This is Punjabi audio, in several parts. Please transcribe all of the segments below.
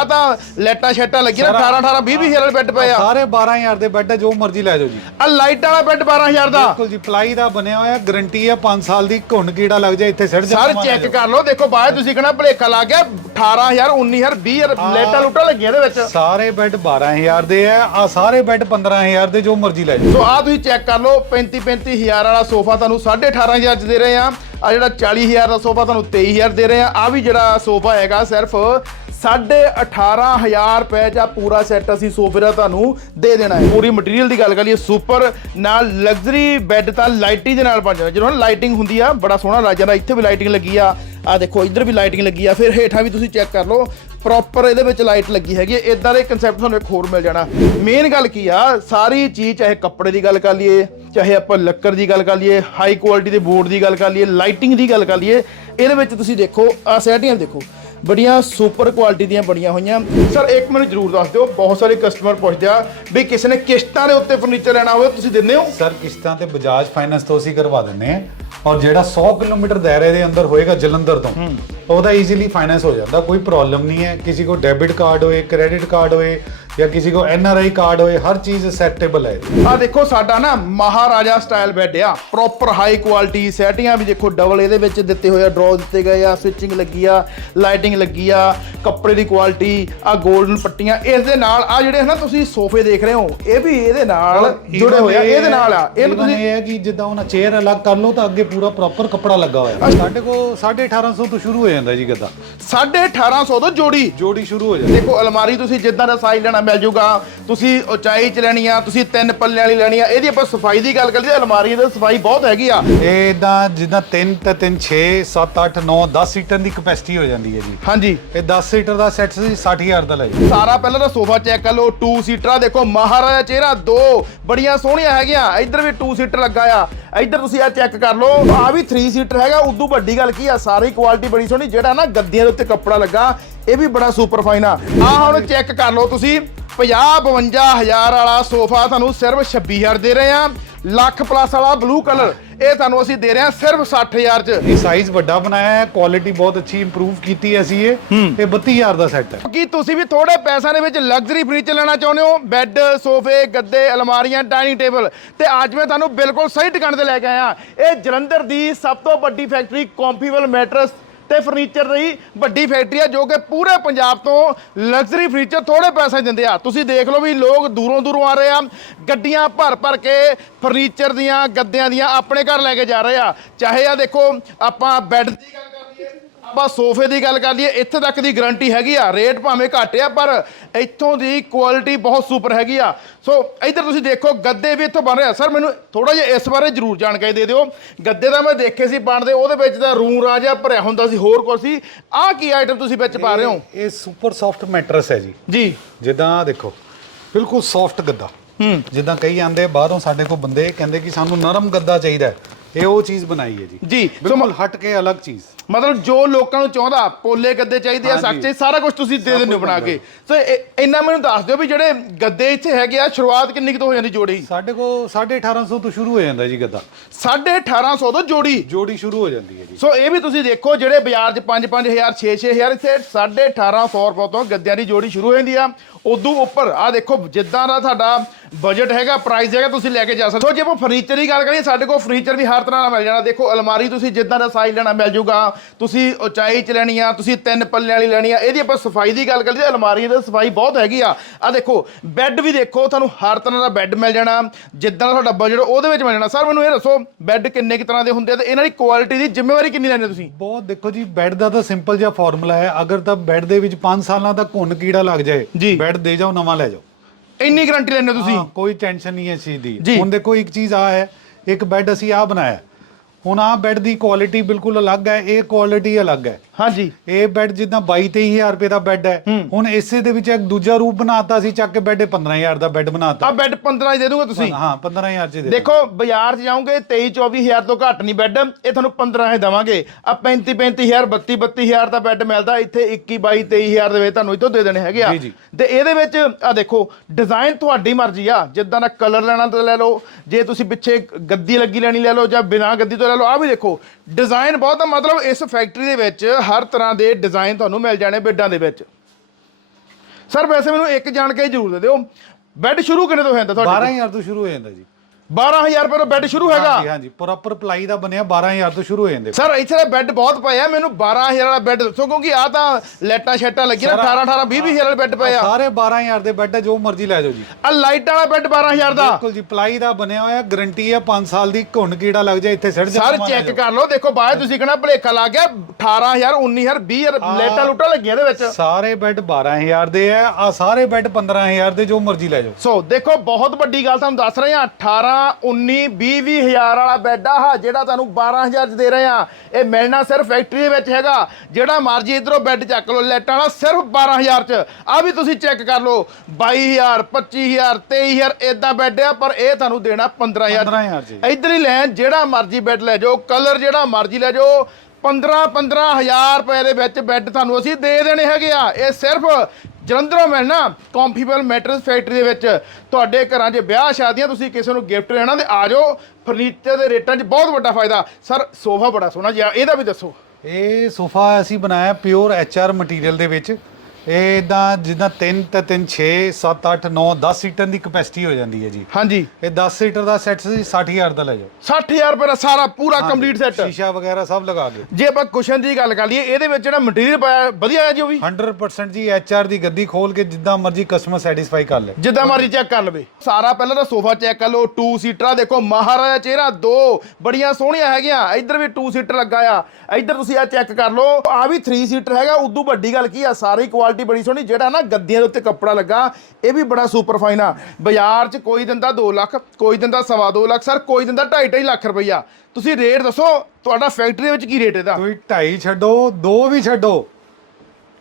ਆ ਤਾਂ ਲੈਟਾਂ ਸ਼ੈਟਾਂ ਲੱਗੀਆਂ 18 18 20 20 ਹਜ਼ਾਰ ਵਾਲੇ ਬੈੱਡ ਪਏ ਆ। ਸਾਰੇ 12000 ਦੇ ਬੈੱਡ ਜੋ ਮਰਜ਼ੀ ਲੈ ਜਾਓ ਜੀ। ਆ ਲਾਈਟ ਵਾਲਾ ਬੈੱਡ 12000 ਦਾ। ਬਿਲਕੁਲ ਜੀ ਪਲਾਈ ਦਾ ਬਣਿਆ ਹੋਇਆ ਗਾਰੰਟੀ ਹੈ 5 ਸਾਲ ਦੀ ਘੁੰਨ ਕੀੜਾ ਲੱਗ ਜਾਏ ਇੱਥੇ ਸਿਰ ਸਰ ਚੈੱਕ ਕਰ ਲਓ ਦੇਖੋ ਬਾਹਰ ਤੁਸੀਂ ਕਹਣਾ ਭਲੇਖਾ ਲੱਗ ਗਿਆ 18000 19000 20000 ਲੈਟਾਂ ਲੁੱਟਾਂ ਲੱਗੀਆਂ ਇਹਦੇ ਵਿੱਚ। ਸਾਰੇ ਬੈੱਡ 12000 ਦੇ ਆ ਆ ਸਾਰੇ ਬੈੱਡ 15000 ਦੇ ਜੋ ਮਰਜ਼ੀ ਲੈ ਜਾਓ। ਸੋ ਆ ਤੁਸੀਂ ਚੈੱਕ ਕਰ ਲਓ 35 35000 ਵਾਲਾ ਸੋਫਾ ਤੁਹਾਨੂੰ 18500 ਚ ਦੇ ਰਹੇ ਆ। ਆ ਜਿਹੜਾ 40000 ਦਾ ਸੋਫਾ ਤੁਹਾਨੂੰ 23000 ਦੇ ਰਹੇ ਆ। ਆ ਵੀ ਜਿਹੜਾ ਸੋਫਾ ਹੈਗਾ ਸਿਰਫ 18500 ਰੁਪਏ ਦਾ ਪੂਰਾ ਸੈੱਟ ਅਸੀਂ ਸੋਫੇ ਦਾ ਤੁਹਾਨੂੰ ਦੇ ਦੇਣਾ ਹੈ। ਪੂਰੀ ਮਟੀਰੀਅਲ ਦੀ ਗੱਲ ਕਰ ਲਈਏ ਸੁਪਰ ਨਾਲ ਲਗਜ਼ਰੀ ਬੈੱਡ ਤਾਂ ਲਾਈਟਿੰਗ ਦੇ ਨਾਲ ਬਣ ਜਾਂਦਾ ਜਦੋਂ ਲਾਈਟਿੰਗ ਹੁੰਦੀ ਆ, ਬੜਾ ਸੋਹਣਾ ਲੱਗ ਜਾਂਦਾ ਇੱਥੇ ਵੀ ਲਾਈਟਿੰਗ ਲੱਗੀ ਆ ਆ ਦੇਖੋ, ਇੱਧਰ ਵੀ ਲਾਈਟਿੰਗ ਲੱਗੀ ਆ। ਫਿਰ ਹੇਠਾਂ ਵੀ ਤੁਸੀਂ ਚੈੱਕ ਕਰ ਲਓ ਪ੍ਰੋਪਰ ਇਹਦੇ ਵਿੱਚ ਲਾਈਟ ਲੱਗੀ ਹੈਗੀ ਹੈ। ਇਦਾਂ ਦੇ ਕਨਸੈਪਟ ਤੁਹਾਨੂੰ ਇੱਕ ਹੋਰ ਮਿਲ ਜਾਣਾ। ਮੇਨ ਗੱਲ ਕੀ ਆ, ਸਾਰੀ ਚੀਜ਼ ਚਾਹੇ ਕੱਪੜੇ ਦੀ ਗੱਲ ਕਰ ਲਈਏ, ਚਾਹੇ ਆਪਾਂ ਲੱਕੜ ਦੀ ਗੱਲ ਕਰ ਲਈਏ ਹਾਈ ਕੁਆਲਿਟੀ ਦੇ ਬੋਰਡ ਦੀ ਗੱਲ ਕਰ ਲਈਏ ਲਾਈਟਿੰਗ ਦੀ ਗੱਲ ਕਰ ਲਈਏ, ਇਹਦੇ ਵਿੱਚ ਤੁਸੀਂ ਦੇਖੋ ਆ ਸੈਟੀਆਂ ਦੇਖੋ। ਬੜੀਆਂ ਸੁਪਰ ਕੁਆਲਿਟੀ ਦੀਆਂ ਬਣੀਆਂ ਹੋਈਆਂ। ਸਰ ਇੱਕ ਮੈਨੂੰ ਜ਼ਰੂਰ ਦੱਸ ਦਿਓ ਬਹੁਤ ਸਾਰੇ ਕਸਟਮਰ ਪੁੱਛਦੇ ਆ ਵੀ ਕਿਸੇ ਨੇ ਕਿਸ਼ਤਾਂ ਦੇ ਉੱਤੇ ਫਰਨੀਚਰ ਲੈਣਾ ਹੋਵੇ ਤੁਸੀਂ ਦਿੰਦੇ ਹੋ? ਸਰ ਕਿਸ਼ਤਾਂ ਤੇ ਬਜਾਜ ਫਾਈਨੈਂਸ ਤੋਂ ਅਸੀਂ ਕਰਵਾ ਦਿੰਨੇ ਆ ਔਰ ਜਿਹੜਾ 100 ਕਿਲੋਮੀਟਰ ਦਾਇਰੇ ਦੇ ਅੰਦਰ ਹੋਏਗਾ ਜਲੰਧਰ ਤੋਂ ਉਹਦਾ ਈਜ਼ੀਲੀ ਫਾਈਨੈਂਸ ਹੋ ਜਾਂਦਾ ਕੋਈ ਪ੍ਰੋਬਲਮ ਨਹੀਂ ਹੈ। ਕਿਸੇ ਕੋ ਡੈਬਿਟ ਕਾਰਡ ਹੋਏ ਕ੍ਰੈਡਿਟ ਕਾਰਡ ਹੋਏ ਜਾਂ ਕਿਸੇ ਕੋ ਐਨਆਰਆਈ ਕਾਰਡ ਹੋਏ ਹਰ ਚੀਜ਼ ਅਸੈਪਟੇਬਲ ਹੈ। ਆ ਦੇਖੋ ਸਾਡਾ ਨਾ ਮਹਾਰਾਜਾ ਸਟਾਈਲ ਬੈੱਡ ਆ। ਪ੍ਰੋਪਰ ਹਾਈ ਕੁਆਲਿਟੀ ਸੈਟੀਆਂ ਵੀ ਦੇਖੋ ਡਬਲ ਇਹਦੇ ਵਿੱਚ ਦਿੱਤੇ ਹੋਏ ਆ ਡਰਾਅ ਦਿੱਤੇ ਗਏ ਆ ਸਵਿਚਿੰਗ ਲੱਗੀ ਆ ਲਾਈਟਿੰਗ ਲੱਗੀ ਆ ਕੱਪੜੇ ਦੀ ਕੁਆਲਿਟੀ ਆ 골ਡਨ ਪੱਟੀਆਂ ਇਸ ਦੇ ਨਾਲ ਆ ਜਿਹੜੇ ਨਾ ਤੁਸੀਂ ਸੋਫੇ ਦੇਖ ਰਹੇ ਹੋ ਇਹ ਵੀ ਇਹਦੇ ਨਾਲ ਜੁੜੇ ਹੋਏ ਆ ਇਹਦੇ ਨਾਲ ਆ। ਇਹ ਇਹ ਤੁਸੀਂ ਇਹ ਹੈ ਕਿ ਜਿੱਦਾਂ ਉਹਨਾਂ ਚੇਅਰ ਅਲੱਗ ਕਰ ਲਓ ਤਾਂ ਅੱਗੇ ਪੂਰਾ ਪ੍ਰੋਪਰ ਕੱਪੜਾ ਲੱਗਾ ਹੋਇਆ। ਸਾਡੇ ਕੋ 1850 ਤੋਂ ਸ਼ੁਰੂ ਹੋ ਜਾਂਦਾ ਜੀ ਗੱਦਾ। 1850 ਤੋਂ ਜੋੜੀ। ਜੋੜੀ ਸ਼ੁਰੂ ਹੋ ਜਾਂਦੀ। ਦੇਖੋ ਅਲਮਾਰੀ ਤੁਸੀਂ ਜਿੱਦਾਂ ਦਾ ਸਾਈਜ਼ ਲੈਣਾ ਮਿਲ ਜੂਗਾ। ਤੁਸੀਂ ਉਚਾਈ ਚ ਲੈਣੀ ਆ ਤੁਸੀਂ ਤਿੰਨ ਪੱਲੇ ਵਾਲੀ ਲੈਣੀ ਆ। ਇਹਦੀ ਆਪਾਂ ਸਫ਼ਾਈ ਦੀ ਗੱਲ ਕਰੀਏ ਅਲਮਾਰੀ ਦੀ ਸਫ਼ਾਈ ਬਹੁਤ ਹੈਗੀ ਆ। ਇਹ ਇਦਾਂ ਜਿੱਦਾਂ 3 ਤੇ 3 6 7 8 9 10 ਸੀਟਾਂ ਦੀ ਕਪੈਸਿਟੀ ਹੋ ਜਾਂਦੀ ਹੈ ਜੀ। ਹਾਂਜੀ। ਇਹ 10 ਸੀਟਰ ਦਾ ਸੈੱਟ ਸੀ 60000 ਦਾ ਲੈ ਜੀ ਸਾਰਾ ਪਹਿਲਾਂ ਤਾਂ ਸੋਫਾ ਚੈੱਕ ਕਰ ਲਓ 2 ਸੀਟਰ ਦੇਖੋ ਮਹਾਰਾਜਾ ਚਿਹਰਾ ਦੋ ਬੜੀਆਂ ਸੋਹਣੀਆਂ ਹੈਗੀਆਂ। ਇੱਧਰ ਵੀ 2 ਸੀਟਰ ਲੱਗਾ ਆ। ਇੱਧਰ ਤੁਸੀਂ ਆ ਚੈੱਕ ਕਰ ਲਓ ਆ ਵੀ 3 ਸੀਟਰ ਹੈਗਾ। ਉਦੋਂ ਵੱਡੀ ਗੱਲ ਕੀ ਆ ਸਾਰੀ ਕੁਆਲਿਟੀ ਬੜੀ ਸੋਹਣੀ ਜਿਹੜਾ ਨਾ ਗੱਦੀਆਂ ਦੇ ਉੱਤੇ ਕੱਪੜਾ ਲੱਗਾ ਇਹ ਵੀ ਬੜਾ ਸੁਪਰ ਫਾਈਨ ਆ। ਆ ਹੁਣ ਚੈੱਕ ਕਰ ਲਓ ਤੁਸੀਂ। 50 52000 ਵਾਲਾ ਸੋਫਾ ਤੁਹਾਨੂੰ ਸਿਰਫ 26000 ਦੇ ਰਹੇ ਆ ਲੱਖ ਪਲੱਸ ਵਾਲਾ ਬਲੂ ਕਲਰ ਇਹ ਤੁਹਾਨੂੰ ਅਸੀਂ ਦੇ ਰਹੇ ਆ ਸਿਰਫ 60000 ਚ। ਇਹ ਸਾਈਜ਼ ਵੱਡਾ ਬਣਾਇਆ ਹੈ ਕੁਆਲਿਟੀ ਬਹੁਤ ਅੱਛੀ ਇੰਪਰੂਵ ਕੀਤੀ ਹੈ ਅਸੀਂ ਇਹ। ਇਹ 32000 ਦਾ ਸੈੱਟ ਹੈ। ਕੀ ਤੁਸੀਂ ਵੀ ਥੋੜੇ ਪੈਸਿਆਂ ਦੇ ਵਿੱਚ ਲਗਜ਼ਰੀ ਫਰਨੀਚਰ ਲੈਣਾ ਚਾਹੁੰਦੇ ਹੋ। ਬੈੱਡ ਸੋਫੇ ਗੱਦੇ ਅਲਮਾਰੀਆਂ ਡਾਈਨਿੰਗ ਟੇਬਲ ਤੇ ਅੱਜ ਮੈਂ ਤੁਹਾਨੂੰ ਬਿਲਕੁਲ ਸਹੀ ਟਿਕਾਣੇ ਤੇ ਲੈ ਕੇ ਆਇਆ। ਇਹ ਜਲੰਧਰ ਦੀ ਸਭ ਤੋਂ ਵੱਡੀ ਫੈਕਟਰੀ ਕੰਫੀਵਲ ਮੈਟਰਸ ਤੇ ਫਰਨੀਚਰ ਦੀ ਵੱਡੀ ਫੈਕਟਰੀ ਆ ਜੋ ਕਿ ਪੂਰੇ ਪੰਜਾਬ ਤੋਂ ਲਗਜ਼ਰੀ ਫਰਨੀਚਰ ਥੋੜੇ ਪੈਸੇ ਦਿੰਦੇ ਆ। ਤੁਸੀਂ ਦੇਖ ਲਓ ਵੀ ਲੋਕ ਦੂਰੋਂ ਦੂਰੋਂ ਆ ਰਹੇ ਆ। ਗੱਡੀਆਂ ਭਰ ਭਰ ਕੇ ਫਰਨੀਚਰ ਦੀਆਂ, ਗੱਦਿਆਂ ਦੀਆਂ ਆਪਣੇ ਘਰ ਲੈ ਕੇ ਜਾ ਰਹੇ ਆ। ਚਾਹੇ ਆ ਦੇਖੋ ਆਪਾਂ ਬੈੱਡ ਦੀ ਗੱਲ ਆਪਾਂ ਸੋਫੇ ਦੀ ਗੱਲ ਕਰ ਲਈਏ ਇੱਥੇ ਤੱਕ ਦੀ ਗਾਰੰਟੀ ਹੈਗੀ ਆ। ਰੇਟ ਭਾਵੇਂ ਘੱਟ ਆ ਪਰ ਇੱਥੋਂ ਦੀ ਕੁਆਲਿਟੀ ਬਹੁਤ ਸੁਪਰ ਹੈਗੀ ਆ। ਸੋ ਇੱਧਰ ਤੁਸੀਂ ਦੇਖੋ ਗੱਦੇ ਵੀ ਇੱਥੋਂ ਬਣ ਰਹੇ ਸਰ ਮੈਨੂੰ ਥੋੜਾ ਜਿਹਾ ਇਸ ਬਾਰੇ ਜ਼ਰੂਰ ਜਾਣਕਾਰੀ ਦੇ ਦਿਓ। ਗੱਦੇ ਦਾ ਮੈਂ ਦੇਖੇ ਸੀ ਬਣਦੇ ਉਹਦੇ ਵਿੱਚ ਤਾਂ ਰੂ ਰਾਜਾ ਭਰਿਆ ਹੁੰਦਾ ਸੀ ਹੋਰ ਕੁਝ ਸੀ। ਆਹ ਕੀ ਆਈਟਮ ਤੁਸੀਂ ਵਿੱਚ ਪਾ ਰਹੇ ਹੋ? ਇਹ ਸੁਪਰ ਸੌਫਟ ਮੈਟਰਸ ਹੈ ਜੀ। ਜੀ। ਜਿੱਦਾਂ ਦੇਖੋ ਬਿਲਕੁਲ ਸੌਫਟ ਗੱਦਾ। ਹੂੰ। ਜਿੱਦਾਂ ਕਈ ਆਂਦੇ ਬਾਹਰੋਂ ਸਾਡੇ ਕੋਲ ਬੰਦੇ ਕਹਿੰਦੇ ਕਿ ਸਾਨੂੰ ਨਰਮ ਗੱਦਾ ਚਾਹੀਦਾ ਹੈ। ਇਹ ਉਹ ਚੀਜ਼ ਬਣਾਈ ਹੈ ਜੀ। ਜੀ ਬਿਲਕੁਲ ਹਟ ਕੇ ਅਲੱਗ ਚੀਜ਼। ਮਤਲਬ ਜੋ ਲੋਕਾਂ ਨੂੰ ਚਾਹੁੰਦਾ ਪੋਲੇ ਗੱਦੇ ਚਾਹੀਦੇ ਆ। ਸੱਚੇ ਸਾਰਾ ਕੁਝ ਤੁਸੀਂ ਦੇ ਦਿੰਦੇ ਹੋ ਬਣਾ ਕੇ। ਸੋ ਇਹ- ਇੰਨਾ ਮੈਨੂੰ ਦੱਸ ਦਿਓ ਵੀ ਜਿਹੜੇ ਗੱਦੇ ਇੱਥੇ ਹੈਗੇ ਆ ਸ਼ੁਰੂਆਤ ਕਿੰਨੀ ਕੁ ਤੋਂ ਹੋ ਜਾਂਦੀ ਜੋੜੀ? ਸਾਡੇ ਕੋਲ 1850 ਤੋਂ ਸ਼ੁਰੂ ਹੋ ਜਾਂਦਾ ਜੀ ਗੱਦਾ। 1850 ਤੋਂ ਜੋੜੀ? ਜੋੜੀ ਸ਼ੁਰੂ ਹੋ ਜਾਂਦੀ ਹੈ ਜੀ। ਸੋ ਇਹ ਵੀ ਤੁਸੀਂ ਦੇਖੋ ਜਿਹੜੇ ਬਾਜ਼ਾਰ 'ਚ 5-5000 6-6000 ਇੱਥੇ 1850 ਰੁਪਏ ਤੋਂ ਗੱਦਿਆਂ ਦੀ ਜੋੜੀ ਸ਼ੁਰੂ ਹੋ ਜਾਂਦੀ ਆ। ਉਦੋਂ ਉੱਪਰ ਆ ਦੇਖੋ ਜਿੱਦਾਂ ਦਾ ਤੁਹਾਡਾ ਬਜਟ ਹੈਗਾ ਪ੍ਰਾਈਸ ਹੈਗਾ ਤੁਸੀਂ ਲੈ ਕੇ ਜਾ ਸਕਦੇ ਹੋ। ਜੇ ਆਪਾਂ ਫਰਨੀਚਰ ਦੀ ਗੱਲ ਕਰੀਏ ਸਾਡੇ ਕੋਲ ਫਰਨੀਚਰ ਵੀ ਹਰ ਤਰ੍ਹਾਂ ਦਾ ਮਿਲ ਜਾਣਾ। ਦੇਖੋ ਅਲਮਾਰੀ ਤੁਸੀਂ ਜਿੱਦਾਂ ਦਾ ਸਾਈਜ਼ ਲੈਣਾ ਮਿਲ ਜੂਗਾ ਤੁਸੀਂ ਉਚਾਈ 'ਚ ਲੈਣੀ ਆ ਤੁਸੀਂ ਤਿੰਨ ਪੱਲੇ ਵਾਲੀ ਲੈਣੀ ਆ ਇਹਦੀ ਆਪਾਂ ਸਫ਼ਾਈ ਦੀ ਗੱਲ ਕਰੀਏ ਅਲਮਾਰੀ ਦੀ ਸਫ਼ਾਈ ਬਹੁਤ ਹੈਗੀ ਆ। ਆ ਦੇਖੋ ਬੈੱਡ ਵੀ ਦੇਖੋ ਤੁਹਾਨੂੰ ਹਰ ਤਰ੍ਹਾਂ ਦਾ ਬੈੱਡ ਮਿਲ ਜਾਣਾ ਜਿੱਦਾਂ ਦਾ ਤੁਹਾਡਾ ਬਜਟ ਉਹਦੇ ਵਿੱਚ ਮਿਲ ਜਾਣਾ। ਸਰ ਮੈਨੂੰ ਇਹ ਦੱਸੋ ਬੈੱਡ ਕਿੰਨੇ ਕੁ ਤਰ੍ਹਾਂ ਦੇ ਹੁੰਦੇ ਆ ਤੇ ਇਹਨਾਂ ਦੀ ਕੁਆਲਿਟੀ ਦੀ ਜ਼ਿੰਮੇਵਾਰੀ ਕਿੰਨੀ ਲੈਂਦੇ ਤੁਸੀਂ? ਬਹੁਤ ਦੇਖੋ ਜੀ ਬੈੱਡ ਦਾ ਤਾਂ ਸਿੰਪਲ ਜਿਹਾ ਫਾਰਮੂਲਾ ਹੈ। ਅਗਰ ਤਾਂ ਬੈੱਡ ਦੇ ਵਿੱਚ 5 ਸਾਲਾਂ ਦਾ ਘੁੰਨ ਕੀੜਾ ਲੱਗ। ਜਾਏ ਬੈੱਡ ਦੇ ਜਾਓ ਨਵਾਂ ਲੈ ਜਾਓ। ਇੰਨੀ ਗਾਰੰਟੀ ਲੈਂਦੇ ਹੋ ਤੁਸੀਂ? ਕੋਈ ਟੈਨਸ਼ਨ ਨਹੀਂ ਹੈ ਇਸ ਚੀਜ਼ ਜੀ। ਦੀ ਹੁਣ ਦੇਖੋ ਇੱਕ ਚੀਜ਼ ਆ ਹੈ ਇੱਕ ਬੈੱਡ ਅਸੀਂ ਆ ਬਣਾਇਆ। ਹੁਣ ਆ ਬੈੱਡ ਦੀ ਕੁਆਲਿਟੀ ਬਿਲਕੁਲ ਅਲੱਗ ਹੈ ਇਹ ਕੁਆਲਿਟੀ ਅਲੱਗ ਹੈ। ਹਾਂਜੀ। ਇਹ ਬੈੱਡ ਜਿੱਦਾਂ 22 23000 ਰੁਪਏ ਦਾ ਬੈੱਡ ਹੈ ਹੁਣ ਇਸੇ ਦੇ ਵਿੱਚ ਇੱਕ ਦੂਜਾ ਰੂਪ ਬਣਾਤਾ ਸੀ ਚੱਕ ਕੇ ਬੈੱਡ 15000 ਦਾ ਬੈੱਡ ਬਣਾਤਾ। ਆ ਬੈੱਡ 15 ਦੇ ਦੂੰਗਾ ਤੁਸੀਂ? ਹਾਂ 15000 ਚ ਦੇ ਦੇਖੋ ਬਾਜ਼ਾਰ 'ਚ ਜਾਓਗੇ 23 24000 ਤੋਂ ਘੱਟ ਨਹੀਂ ਬੈੱਡ ਇਹ ਤੁਹਾਨੂੰ 15 ਹੀ ਦਵਾਂਗੇ। ਆ 35 35000 32 32000 ਦਾ ਬੈੱਡ ਮਿਲਦਾ ਇੱਥੇ 21 22 23000 ਦੇ ਵਿੱਚ ਤੁਹਾਨੂੰ ਇਤੋਂ ਦੇ ਦੇਣੇ ਹੈਗੇ ਆ। ਜੀ, ਜੀ। ਤੇ ਇਹਦੇ ਵਿੱਚ ਆ ਦੇਖੋ ਡਿਜ਼ਾਈਨ ਤੁਹਾਡੀ ਮਰਜ਼ੀ ਆ ਜਿੱਦਾਂ ਦਾ ਕਲਰ ਲੈਣਾ ਤਾਂ ਲੈ ਲਓ ਜੇ ਤੁਸੀਂ ਪਿੱਛੇ ਗੱਦੀ ਲੱਗੀ ਲੈਣੀ ਲੈ ਲਓ ਜਾਂ ਬਿਨਾਂ ਗੱਦੀ ਤੋਂ ਲੈ ਲਓ ਆ ਵੀ ਦੇਖੋ ਡਿਜ਼ਾਈਨ ਬਹੁਤ ਆ, ਮਤਲਬ ਇਸ ਫੈਕਟਰੀ ਦੇ ਵਿੱਚ ਹਰ ਤਰ੍ਹਾਂ ਦੇ ਡਿਜ਼ਾਈਨ ਤੁਹਾਨੂੰ ਮਿਲ ਜਾਣੇ ਬੈੱਡਾਂ ਦੇ ਵਿੱਚ। ਸਰ, ਵੈਸੇ ਮੈਨੂੰ ਇੱਕ ਜਾਣਕਾਰੀ ਜ਼ਰੂਰ ਦੇ ਦਿਓ ਬੈੱਡ ਸ਼ੁਰੂ ਕਿੰਨੇ ਤੋਂ ਹੋ ਜਾਂਦਾ ਤੁਹਾਡੇ 12000 ਤੋਂ ਸ਼ੁਰੂ ਹੋ ਜਾਂਦਾ ਜੀ। 12000 ਰੁਪਏ ਤੋਂ ਬੈੱਡ ਸ਼ੁਰੂ ਹੈਗਾ। ਹਾਂਜੀ ਹਾਂਜੀ ਪ੍ਰੋਪਰ ਪਲਾਈ ਦਾ ਬਣਿਆ 12000 ਤੋਂ ਸ਼ੁਰੂ ਹੋ ਜਾਂਦੇ। ਸਰ ਇੱਥੇ ਦੇ ਬੈੱਡ ਬਹੁਤ ਪਏ ਆ ਮੈਨੂੰ 12000 ਵਾਲਾ ਬੈੱਡ ਦੱਸੋ ਕਿਉਂਕਿ ਆ ਤਾਂ ਲੈਟਾਂ ਸ਼ੈਟਾਂ ਲੱਗੀਆਂ 18 18 20 20000 ਵਾਲੇ ਬੈੱਡ ਪਏ ਆ ਸਾਰੇ 12000 ਦੇ ਬੈੱਡ ਜੋ ਮਰਜ਼ੀ ਲੈ ਜਾਓ ਜੀ। ਆ ਲਾਈਟ ਵਾਲਾ ਬੈੱਡ 12000 ਦਾ। ਬਿਲਕੁਲ ਜੀ ਪਲਾਈ ਦਾ ਬਣਿਆ ਹੋਇਆ ਗਾਰੰਟੀ ਹੈ 5 ਸਾਲ ਦੀ ਘੁੰਡ ਕੀੜਾ ਲੱਗ ਜਾਏ ਇੱਥੇ ਸੜ ਜਾ ਸਰ ਚੈੱਕ ਕਰ ਲਓ ਦੇਖੋ ਬਾਅਦ ਤੁਸੀਂ ਕਹਣਾ ਭਲੇਖਾ ਲੱਗ ਗਿਆ 18000 19000 20000 ਲੈਟਾਂ ਲੁੱਟਾਂ ਲੱਗੀਆਂ ਇਹਦੇ ਵਿੱਚ। ਸਾਰੇ ਬੈੱਡ 12000 ਦੇ ਆ ਆ ਸਾਰੇ ਬੈੱਡ 15000 ਦੇ ਜੋ ਮਰਜ਼ੀ ਲੈ ਜਾਓ। ਸੋ ਦੇਖੋ ਬਹੁਤ ਵੱਡੀ ਗੱਲ ਤੁਹਾਨੂੰ ਦੱਸ ਰਹੇ ਹਾਂ 18 19 20 20000 ਵਾਲਾ ਬੈੱਡ ਆ ਜਿਹੜਾ ਤੁਹਾਨੂੰ 12000 ਚ ਦੇ ਰਹੇ ਆ। ਇਹ ਮਿਲਣਾ ਸਿਰਫ ਫੈਕਟਰੀ ਵਿੱਚ ਹੈਗਾ। ਜਿਹੜਾ ਮਰਜ਼ੀ ਇਧਰੋਂ ਬੈੱਡ ਚੱਕ ਲਓ ਲੈਟਾਂ ਵਾਲਾ ਸਿਰਫ 12000 ਚ। ਆ ਵੀ ਤੁਸੀਂ ਚੈੱਕ ਕਰ ਲਓ 22000 25000 23000 ਇਦਾਂ ਬੈੱਡ ਆ ਪਰ ਇਹ ਤੁਹਾਨੂੰ ਦੇਣਾ 15000 15000 ਜੀ। ਇਧਰ ਹੀ ਲੈਣ ਜਿਹੜਾ ਮਰਜ਼ੀ ਬੈੱਡ ਲੈ ਜਾਓ ਕਲਰ ਜਿਹੜਾ ਮਰਜ਼ੀ ਲੈ ਜਾਓ 15 15000 ਰੁਪਏ ਦੇ ਵਿੱਚ ਬੈੱਡ ਤੁਹਾਨੂੰ ਅਸੀਂ ਦੇ ਦੇਣੇ ਹੈਗੇ ਆ। ਇਹ ਸਿਰਫ ਜਲੰਧਰੋਂ ਮਿਲਣਾ ਕੰਫੀਬਲ ਮੈਟਰਸ ਫੈਕਟਰੀ ਦੇ ਵਿੱਚ। ਤੁਹਾਡੇ ਘਰਾਂ 'ਚ ਵਿਆਹ ਸ਼ਾਦੀਆਂ ਤੁਸੀਂ ਕਿਸੇ ਨੂੰ ਗਿਫਟ ਲੈਣਾ ਤੇ ਆ ਜਾਓ। ਫਰਨੀਚਰ ਦੇ ਰੇਟਾਂ 'ਚ ਬਹੁਤ ਵੱਡਾ ਫਾਇਦਾ। ਸਰ, ਸੋਫਾ ਬੜਾ ਸੋਹਣਾ ਜਿਹਾ, ਇਹਦਾ ਵੀ ਦੱਸੋ। ਇਹ ਸੋਫਾ ਅਸੀਂ ਬਣਾਇਆ ਪਿਓਰ ਐਚਆਰ ਮਟੀਰੀਅਲ ਦੇ ਵਿੱਚ। ਇਹ ਇਦਾਂ ਜਿੱਦਾਂ 3 ਤੇ 3 6 7 8 9 10 ਸੀਟਾਂ ਦੀ ਕਪੈਸਿਟੀ ਹੋ ਜਾਂਦੀ ਹੈ ਜੀ। ਹਾਂਜੀ। ਇਹ 10 ਸੀਟਰ ਦਾ ਸੈੱਟ ਸੀ 60000 ਦਾ ਲੈ ਜਾਓ। 60000 ਰੁਪਏ ਦਾ ਸਾਰਾ ਪੂਰਾ ਕੰਪਲੀਟ ਸੈੱਟ ਸ਼ੀਸ਼ਾ ਵਗੈਰਾ ਸਭ ਲਗਾ ਕੇ ਜੇ ਆਪਾਂ ਕੁਸ਼ਨ ਦੀ ਗੱਲ ਕਰ ਲਈਏ ਇਹਦੇ ਵਿੱਚ ਜਿਹੜਾ ਮਟੀਰੀਅਲ ਪਾਇਆ ਵਧੀਆ ਹੈ ਜੀ ਉਹ ਵੀ? 100% ਜੀ ਐਚਆਰ ਦੀ ਗੱਦੀ ਖੋਲ ਕੇ ਜਿੱਦਾਂ ਮਰਜ਼ੀ ਕਸਟਮਰ ਸੈਟੀਸਫਾਈ ਕਰ ਲੈ। ਜਿੱਦਾਂ ਮਰਜ਼ੀ ਚੈੱਕ ਕਰ ਲਵੇ। ਸਾਰਾ ਪਹਿਲਾਂ ਤਾਂ ਸੋਫਾ ਚੈੱਕ ਕਰ ਲਓ 2 ਸੀਟਰ ਦੇਖੋ ਮਹਾਰਾਜਾ ਚਿਹਰਾ ਦੋ ਬੜੀਆਂ ਸੋਹਣੀਆਂ ਹੈਗੀਆਂ। ਇੱਧਰ ਵੀ 2 ਸੀਟਰ ਲੱਗਾ ਆ। ਇੱਧਰ ਤੁਸੀਂ ਆ ਚੈੱਕ ਕਰ ਲਓ ਆ ਵੀ 3 ਸੀਟਰ ਹੈਗਾ ਉਦੋਂ ਵੱਡੀ ਗੱਲ ਕੀ ਆ ਸਾਰੀ ਕੁਆਲਿਟੀ ਬੜੀ ਸੋਹਣੀ, ਜਿਹੜਾ ਨਾ ਗੱਦੀਆਂ ਦੇ ਉੱਤੇ ਕੱਪੜਾ ਲੱਗਾ, ਇਹ ਵੀ ਬੜਾ ਸੁਪਰ ਫਾਈਨ ਆ। ਬਾਜ਼ਾਰ 'ਚ ਕੋਈ ਦਿੰਦਾ 2 ਲੱਖ, ਕੋਈ ਦਿੰਦਾ ਸਵਾ 2 ਲੱਖ, ਸਰ, ਕੋਈ ਦਿੰਦਾ 2.5 2.5 ਲੱਖ ਰੁਪਈਆ। ਤੁਸੀਂ ਰੇਟ ਦੱਸੋ, ਤੁਹਾਡਾ ਫੈਕਟਰੀ ਵਿੱਚ ਕੀ ਰੇਟ ਇਹਦਾ? ਕੋਈ ਢਾਈ ਛੱਡੋ, ਦੋ ਵੀ ਛੱਡੋ।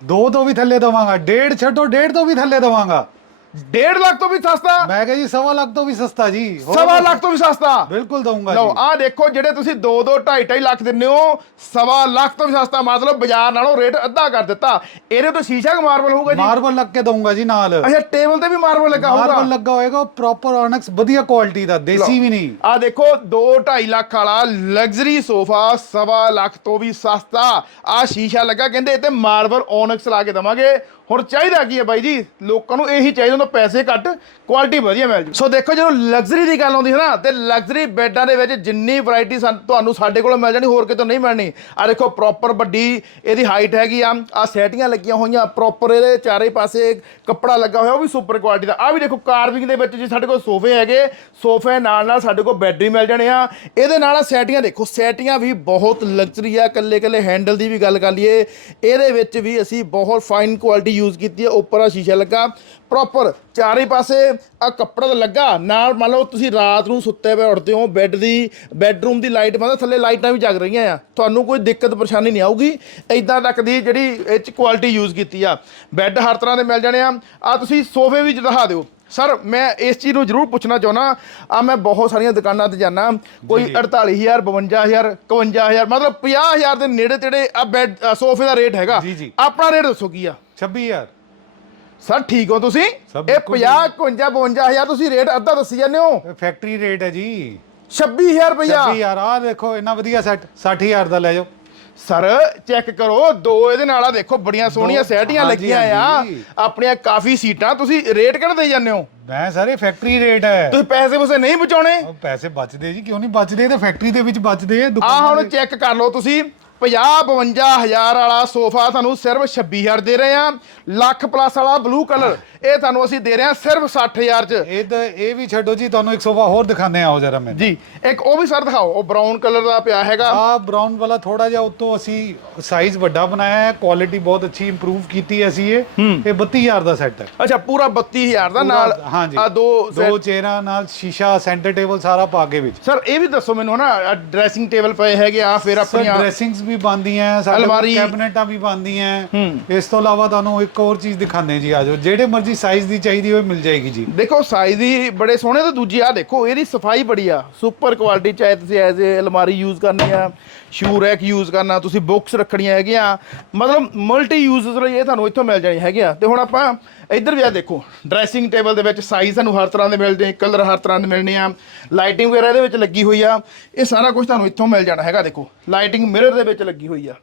ਦੋ ਤੋਂ ਵੀ ਥੱਲੇ ਦਵਾਂਗਾ, ਡੇਢ ਛੱਡੋ, ਡੇਢ ਤੋਂ ਵੀ ਥੱਲੇ ਦਵਾਂਗਾ। 1.5 ਲੱਖ ਤੋਂ ਵੀ ਸਸਤਾ। ਮੈਂ ਕਿਹਾ ਜੀ ਸਵਾ ਲੱਖ ਤੋਂ ਵੀ ਸਸਤਾ ਜੀ। ਹੋਰ ਸਵਾ। ਲੱਖ ਤੋਂ ਵੀ ਸਸਤਾ। ਬਿਲਕੁਲ ਦਊਂਗਾ ਲਓ ਜੀ। ਆਹ ਦੇਖੋ ਜਿਹੜੇ ਤੁਸੀਂ 2 2 2.5 2.5 ਲੱਖ ਦਿੰਦੇ ਹੋ ਸਵਾ ਲੱਖ ਤੋਂ ਵੀ ਸਸਤਾ ਮਤਲਬ ਬਾਜ਼ਾਰ ਨਾਲੋਂ ਰੇਟ ਅੱਧਾ ਕਰ ਦਿੱਤਾ। ਇਹਦੇ ਤੋਂ ਸ਼ੀਸ਼ਾ ਕਿ ਮਾਰਬਲ ਹੋਊਗਾ ਜੀ। ਮਾਰਬਲ ਲੱਗ ਕੇ ਦਊਂਗਾ ਜੀ ਨਾਲ। ਅੱਛਾ ਟੇਬਲ ਤੇ ਵੀ ਮਾਰਬਲ ਲੱਗਾ ਹੋਊਗਾ। ਮਾਰਬਲ ਲੱਗਾ ਹੋਏਗਾ ਪ੍ਰੋਪਰ ਔਨਕਸ ਵਧੀਆ ਕੁਆਲਿਟੀ ਦਾ ਦੇਸੀ ਵੀ ਨਹੀਂ। ਆ ਦੇਖੋ 2 2.5 ਲੱਖ ਵਾਲਾ ਲਗਜ਼ਰੀ ਸੋਫਾ ਸਵਾ ਲੱਖ ਤੋਂ ਵੀ ਸਸਤਾ। ਆ ਸ਼ੀਸ਼ਾ ਲੱਗਾ ਕਹਿੰਦੇ ਇਹ ਤੇ ਮਾਰਬਲ ਓਨਕਸ ਲਾ ਕੇ ਦਵਾਂਗੇ। ਹੁਣ ਚਾਹੀਦਾ ਕੀ ਹੈ ਬਾਈ ਜੀ? ਲੋਕਾਂ ਨੂੰ ਇਹੀ ਚਾਹੀਦਾ ਹੁੰਦਾ ਪੈਸੇ ਘੱਟ ਕੁਆਲਿਟੀ ਵਧੀਆ ਮਿਲ ਜੂ ਸੋ ਦੇਖੋ ਜਦੋਂ ਲਗਜ਼ਰੀ ਦੀ ਗੱਲ ਆਉਂਦੀ ਹੈ ਨਾ, ਤੇ ਲਗਜ਼ਰੀ ਬੈੱਡਾਂ ਦੇ ਵਿੱਚ ਜਿੰਨੀ ਵੈਰਾਈਟੀ ਤੁਹਾਨੂੰ ਸਾਡੇ ਕੋਲੋਂ ਮਿਲ ਜਾਣੀ, ਹੋਰ ਕਿਤੋਂ ਨਹੀਂ ਮਿਲਣੀ। ਆ ਦੇਖੋ ਪ੍ਰੋਪਰ ਵੱਡੀ ਇਹਦੀ ਹਾਈਟ ਹੈਗੀ ਆ ਆ ਸੈਟੀਆਂ ਲੱਗੀਆਂ ਹੋਈਆਂ ਪ੍ਰੋਪਰ ਇਹਦੇ ਚਾਰੇ ਪਾਸੇ ਕੱਪੜਾ ਲੱਗਾ ਹੋਇਆ, ਉਹ ਵੀ ਸੁਪਰ ਕੁਆਲਿਟੀ ਦਾ। ਆ ਵੀ ਦੇਖੋ ਕਾਰਵਿੰਗ ਦੇ ਵਿੱਚ ਜੀ ਸਾਡੇ ਕੋਲ ਸੋਫੇ ਹੈਗੇ, ਸੋਫੇ ਨਾਲ ਨਾਲ ਸਾਡੇ ਕੋਲ ਬੈੱਡ ਵੀ ਮਿਲ ਜਾਣੇ ਆ। ਇਹਦੇ ਨਾਲ ਆ ਸੈਟੀਆਂ ਦੇਖੋ, ਸੈਟੀਆਂ ਵੀ ਬਹੁਤ ਲਗਜ਼ਰੀ ਆ ਕੱਲੇ ਕੱਲੇ ਹੈਂਡਲ ਦੀ ਵੀ ਗੱਲ ਕਰ ਲਈਏ। ਇਹਦੇ ਵਿੱਚ ਵੀ ਅਸੀਂ ਬਹੁਤ ਫਾਈਨ ਕੁਆਲਿਟੀ ਯੂਜ਼ ਕੀਤੀ ਹੈ ਉੱਪਰ ਆ ਸ਼ੀਸ਼ਾ ਲੱਗਾ ਪ੍ਰੋਪਰ ਚਾਰੇ ਪਾਸੇ ਆ ਕੱਪੜਾ ਤਾਂ ਲੱਗਾ ਨਾਲ ਮੰਨ ਲਓ ਤੁਸੀਂ ਰਾਤ ਨੂੰ ਸੁੱਤੇ ਪਏ ਉੱਠਦੇ ਹੋ ਬੈੱਡ ਦੀ ਬੈੱਡਰੂਮ ਦੀ ਲਾਈਟ ਬੰਦ ਥੱਲੇ ਲਾਈਟਾਂ ਵੀ ਜਗ ਰਹੀਆਂ ਆ ਤੁਹਾਨੂੰ ਕੋਈ ਦਿੱਕਤ ਪਰੇਸ਼ਾਨੀ ਨਹੀਂ ਆਊਗੀ ਇਦਾਂ ਤੱਕ ਦੀ ਜਿਹੜੀ ਇਹ ਚ ਕੁਆਲਿਟੀ ਯੂਜ਼ ਕੀਤੀ ਆ। ਬੈੱਡ ਹਰ ਤਰ੍ਹਾਂ ਦੇ ਮਿਲ ਜਾਣੇ ਆ ਆ ਤੁਸੀਂ ਸੋਫੇ ਵੀ ਦਿਖਾ ਦਿਓ। ਸਰ ਮੈਂ ਇਸ ਚੀਜ਼ ਨੂੰ ਜ਼ਰੂਰ ਪੁੱਛਣਾ ਚਾਹੁੰਦਾ ਆ ਮੈਂ ਬਹੁਤ ਸਾਰੀਆਂ ਦੁਕਾਨਾਂ ਤੇ ਜਾਣਾ ਕੋਈ 48000 52000 51000 ਮਤਲਬ 50000 ਦੇ ਨੇੜੇ ਤੇੜੇ ਆ ਬੈੱਡ ਸੋਫੇ ਦਾ ਰੇਟ ਹੈਗਾ। ਆਪਣਾ ਰੇਟ ਦੱਸੋ ਕੀ ਆ? 26000 ਸਰ ਠੀਕ ਹੋ ਤੁਸੀਂ? ਸਭ ਇਹ ਬਿਲਕੁਲ 50 51 52000 ਤੁਸੀਂ ਰੇਟ ਅੱਧਾ ਦੱਸੀ ਜਾਂਦੇ ਹੋ? ਇਹ ਫੈਕਟਰੀ ਰੇਟ ਹੈ ਜੀ। 26000 ਰੁਪਇਆ 26000 ਆ ਦੇਖੋ ਇੰਨਾ ਵਧੀਆ ਸੈੱਟ 60000 ਦਾ ਲੈ ਜਾਓ। ਸਰ ਚੈੱਕ ਕਰੋ ਦੋ ਇਹਦੇ ਨਾਲ ਆ ਦੇਖੋ ਬੜੀਆਂ ਸੋਹਣੀਆਂ ਦੋ, ਸੈਟੀਆਂ ਲੱਗੀਆਂ ਆ। ਆਪਣੀਆਂ ਕਾਫੀ ਸੀਟਾਂ ਤੁਸੀਂ ਰੇਟ ਕਿਹੜਾ ਦੇਈ ਜਾਂਦੇ ਹੋ? ਮੈਂ ਸਾਰੇ ਫੈਕਟਰੀ ਰੇਟ ਹੈ। ਤੁਸੀਂ ਪੈਸੇ ਪੂਸੇ ਨਹੀਂ ਬਚਾਉਣੇ? ਪੈਸੇ ਬਚਦੇ ਜੀ ਕਿਉਂ ਨਹੀਂ ਬਚਦੇ? ਇਹ ਤਾਂ ਫੈਕਟਰੀ ਦੇ ਵਿੱਚ ਬਚਦੇ ਆ ਆ ਦੁਕਾਨਾਂ ਹੁਣ ਦੇ- ਚੈੱਕ ਕਰ ਲਓ ਤੁਸੀਂ। 50 52000 ਵਾਲਾ ਸੋਫਾ ਤੁਹਾਨੂੰ ਸਿਰਫ 26000 ਦੇ ਰਹੇ ਆ ਲੱਖ ਪਲੱਸ ਵਾਲਾ ਬਲੂ ਕਲਰ ਇਹ ਤੁਹਾਨੂੰ ਅਸੀਂ ਦੇ ਰਹੇ ਆ ਸਿਰਫ 60000 ਚ। ਇਹ ਤਾਂ ਇਹ ਵੀ ਛੱਡੋ ਜੀ ਤੁਹਾਨੂੰ ਇੱਕ ਸੋਫਾ ਹੋਰ ਦਿਖਾਉਂਦੇ ਆਓ ਜਰਾ ਮੈਂ ਜੀ ਇੱਕ ਉਹ ਵੀ ਸਰ ਦਿਖਾਓ। ਉਹ ਬਰਾਊਨ ਕਲਰ ਦਾ ਪਿਆ ਹੈਗਾ। ਆ ਬ੍ਰਾਊਨ ਵਾਲਾ ਥੋੜਾ ਜਿਹਾ ਉਤੋਂ ਅਸੀਂ ਸਾਈਜ਼ ਵੱਡਾ ਬਣਾਇਆ ਹੈ ਕੁਆਲਿਟੀ ਬਹੁਤ ਅੱਛੀ ਇੰਪਰੂਵ ਕੀਤੀ ਹੈ ਅਸੀਂ ਇਹ। ਇਹ 32000 ਦਾ ਸੈੱਟ ਹੈ। ਅੱਛਾ ਪੂਰਾ 32000 ਦਾ ਨਾਲ ਆ ਦੋ ਦੋ ਚੇਅਰਾਂ ਨਾਲ ਸ਼ੀਸ਼ਾ ਸੈਂਟਰ ਟੇਬਲ ਸਾਰਾ ਪਾ ਕੇ ਵਿੱਚ। ਸਰ ਇਹ ਵੀ ਦੱਸੋ ਮੈਨੂੰ ਨਾ ਡਰੈਸਿੰਗ ਟੇਬਲ ਪਏ ਹੈਗੇ ਆ ਫਿਰ ਆਪਣੀਆਂ ਡਰੈਸਿੰਗਸ ਵੀ ਬਣਦੀਆਂ ਸਾਡੇ ਅਲਮਾਰੀ। ਕੈਬਨੇਟਾਂ ਵੀ ਬਣਦੀਆਂ। ਇਸ ਤੋਂ ਇਲਾਵਾ ਤੁਹਾਨੂੰ ਇੱਕ ਹੋਰ ਚੀਜ਼ ਦਿਖਾਉਂਦੇ ਜੀ ਆਜੋ ਜਿਹੜੇ ਮਰਜ਼ੀ ਸਾਈਜ਼ ਦੀ ਚਾਹੀਦੀ ਹੋਵੇ ਮਿਲ ਜਾਏਗੀ ਜੀ। ਦੇਖੋ ਸਾਈਜ਼ ਦੀ ਬੜੇ ਸੋਹਣੇ ਤੇ ਦੂਜੀ ਆ ਦੇਖੋ ਇਹਦੀ ਸਫ਼ਾਈ ਬੜੀ ਆ। ਸੁਪਰ ਕੁਆਲਿਟੀ ਚਾਹੇ ਤੁਸੀਂ ਐਜ਼ ਏ ਅਲਮਾਰੀ ਯੂਜ਼ ਕਰਨੀ ਆ ਸ਼ੂ ਰੈਕ ਯੂਜ਼ ਕਰਨਾ ਤੁਸੀਂ ਬੁੱਕਸ ਰੱਖਣੀਆਂ ਹੈਗੀਆਂ। ਮਤਲਬ ਮਲਟੀ ਯੂਜ਼ਸ ਲਈ ਇਹ ਤੁਹਾਨੂੰ ਇੱਥੋਂ ਮਿਲ ਜਾਣੀ ਹੈਗੇ ਆ ਤੇ ਹੁਣ ਆਪਾਂ ਇੱਧਰ ਵੀ ਆ ਦੇਖੋ ਡਰੈਸਿੰਗ ਟੇਬਲ ਦੇ ਵਿੱਚ ਸਾਈਜ਼ ਤੁਹਾਨੂੰ ਹਰ ਤਰ੍ਹਾਂ ਦੇ ਮਿਲਦੇ ਕਲਰ ਹਰ ਤਰ੍ਹਾਂ ਦੇ ਮਿਲਣੇ ਆ। ਲਾਈਟਿੰਗ ਵਗੈਰਾ ਇਹਦੇ ਵਿੱਚ ਲੱਗੀ ਹੋਈ ਆ। ਇਹ ਸਾਰਾ ਕੁਝ ਤੁਹਾਨੂੰ ਇੱਥੋਂ ਮਿਲ ਜਾਣਾ ਹੈਗਾ ਦੇਖੋ। ਲਾਈਟਿੰਗ ਮਿਰਰ ਦੇ ਵਿੱਚ ਲੱਗੀ ਹੋਈ ਆ।